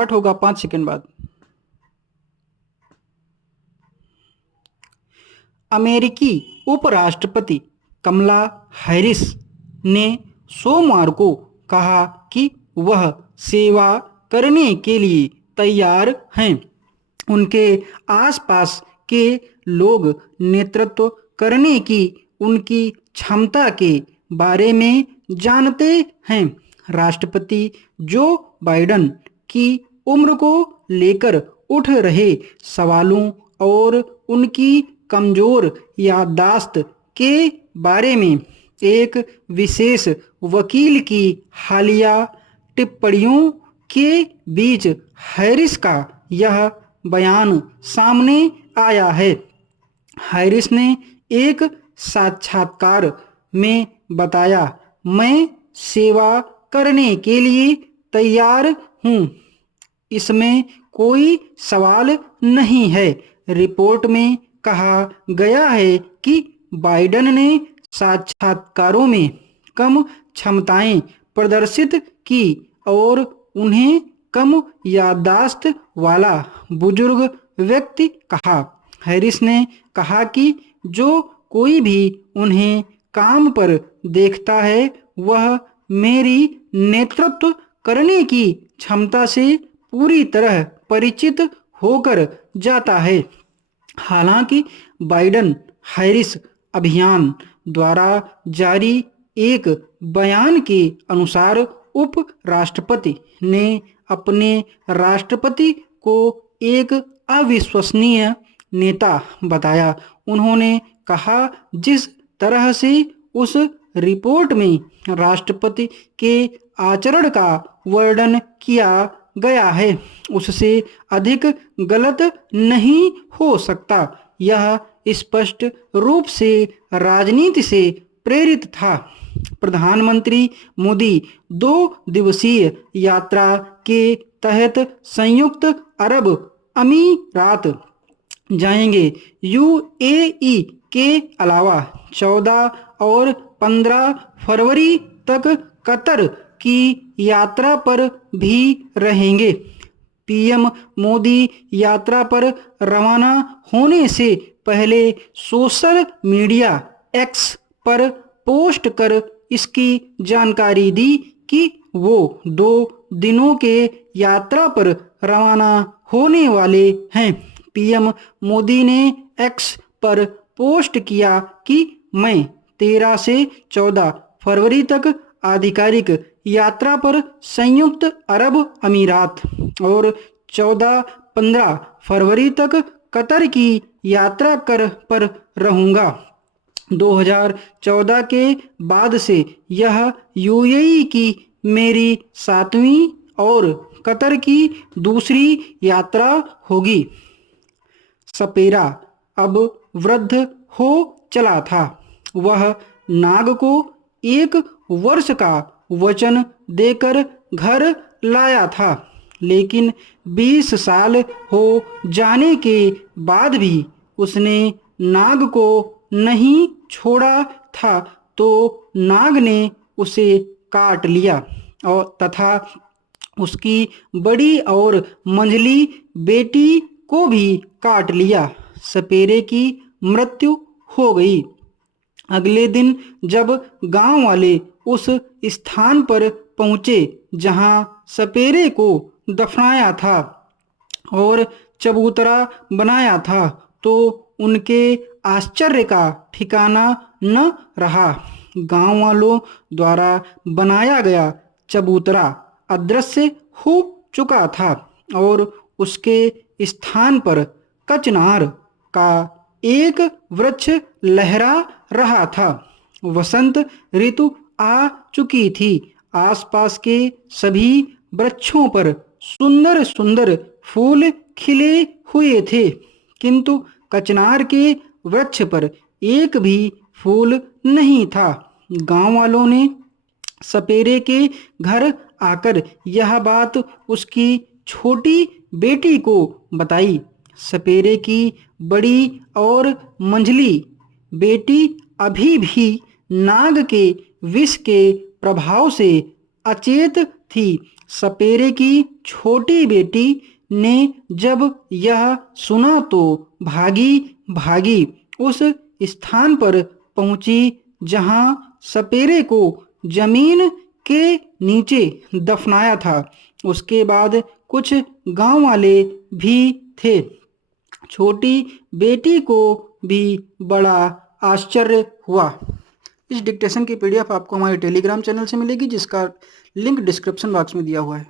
Start होगा 5 second बाद। अमेरिकी उपराष्ट्रपति कमला हैरिस ने सोमवार को कहा कि वह सेवा करने के लिए तैयार हैं। उनके आसपास के लोग नेतृत्व करने की उनकी क्षमता के बारे में जानते हैं। राष्ट्रपति जो बाइडेन की उम्र को लेकर उठ रहे सवालों और उनकी कमजोर याददाश्त के बारे में एक विशेष वकील की हालिया टिप्पणियों के बीच हैरिस का यह बयान सामने आया है। हैरिस ने एक साक्षात्कार में बताया, मैं सेवा करने के लिए तैयार हूं, इसमें कोई सवाल नहीं है। रिपोर्ट में कहा गया है कि बाइडेन ने साक्षात्कारों में कम क्षमताएं प्रदर्शित की और उन्हें कम याददाश्त वाला बुजुर्ग व्यक्ति कहा। हैरिस ने कहा कि जो कोई भी उन्हें काम पर देखता है वह मेरी नेतृत्व करने की क्षमता से पूरी तरह परिचित होकर जाता है। हालांकि बाइडेन हैरिस अभियान द्वारा जारी एक बयान के अनुसार उपराष्ट्रपति ने अपने राष्ट्रपति को एक अविश्वसनीय नेता बताया। उन्होंने कहा, जिस तरह से उस रिपोर्ट में राष्ट्रपति के आचरण का वर्णन किया गया है उससे अधिक गलत नहीं हो सकता। यह स्पष्ट रूप से राजनीति से प्रेरित था। प्रधानमंत्री मोदी 2 दिवसीय यात्रा के तहत संयुक्त अरब अमीरात जाएंगे। यूएई के अलावा 14 और 15 फरवरी तक कतर की यात्रा पर भी रहेंगे। पीएम मोदी यात्रा पर रवाना होने से पहले सोशल मीडिया एक्स पर पोस्ट कर इसकी जानकारी दी कि वो 2 दिनों के यात्रा पर रवाना होने वाले हैं। पीएम मोदी ने एक्स पर पोस्ट किया कि मैं 13 से 14 फरवरी तक आधिकारिक यात्रा पर संयुक्त अरब अमीरात और 14-15 फरवरी तक कतर की यात्रा पर रहूंगा। 2014 के बाद से यह यूएई की मेरी 7वीं और कतर की दूसरी यात्रा होगी। सपेरा अब वृद्ध हो चला था। वह नाग को 1 वर्ष का वचन देकर घर लाया था, लेकिन 20 साल हो जाने के बाद भी उसने नाग को नहीं छोड़ा था, तो नाग ने उसे काट लिया और तथा उसकी बड़ी और मंझली बेटी को भी काट लिया। सपेरे की मृत्यु हो गई। अगले दिन जब गांव वाले उस स्थान पर पहुंचे जहां सपेरे को दफनाया था और चबूतरा बनाया था, तो उनके आश्चर्य का ठिकाना न रहा। गांव वालों द्वारा बनाया गया चबूतरा अदृश्य हो चुका था और उसके स्थान पर कचनार का एक वृक्ष लहरा रहा था। वसंत ऋतु आ चुकी थी। आसपास के सभी वृक्षों पर सुंदर सुंदर फूल खिले हुए थे, किंतु कचनार के वृक्ष पर एक भी फूल नहीं था। गांव वालों ने सपेरे के घर आकर यह बात उसकी छोटी बेटी को बताई। सपेरे की बड़ी और मंझली बेटी अभी भी नाग के विष के प्रभाव से अचेत थी। सपेरे की छोटी बेटी ने जब यह सुना तो भागी भागी उस स्थान पर पहुंची जहां सपेरे को जमीन के नीचे दफनाया था। उसके बाद कुछ गांव वाले भी थे। छोटी बेटी को भी बड़ा आश्चर्य हुआ। इस डिक्टेशन की पीडीएफ आपको हमारे टेलीग्राम चैनल से मिलेगी, जिसका लिंक डिस्क्रिप्शन बॉक्स में दिया हुआ है।